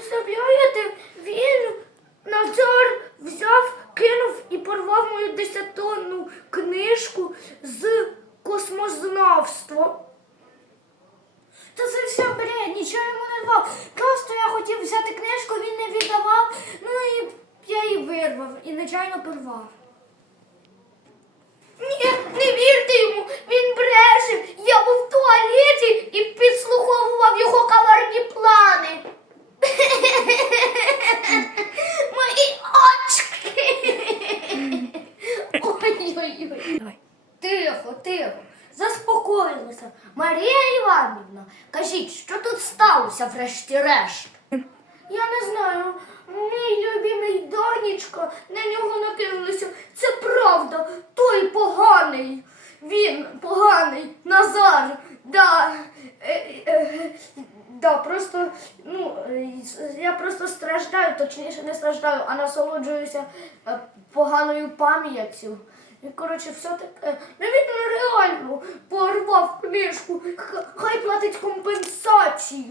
представляєте, він надзор взяв, кинув і порвав мою десятонну книжку з космознавства. Та це все бред, нічого йому не давав. Просто я хотів взяти книжку, він не віддавав, ну і я її вирвав і нечайно порвав. Ой-ой-ой. Тихо, тихо. Заспокоїлися. Марія Іванівна, кажіть, що тут сталося врешті-решт? Я не знаю. Мій любимий донечко на нього накинулися. Це правда. Той поганий. Він поганий. Назар. Да. Е, е, да, просто, ну, е, я просто страждаю, точніше не страждаю, а насолоджуюся поганою пам'яттю. І, коротше, все таке. Ну він реально порвав книжку. Хай платить компенсацію.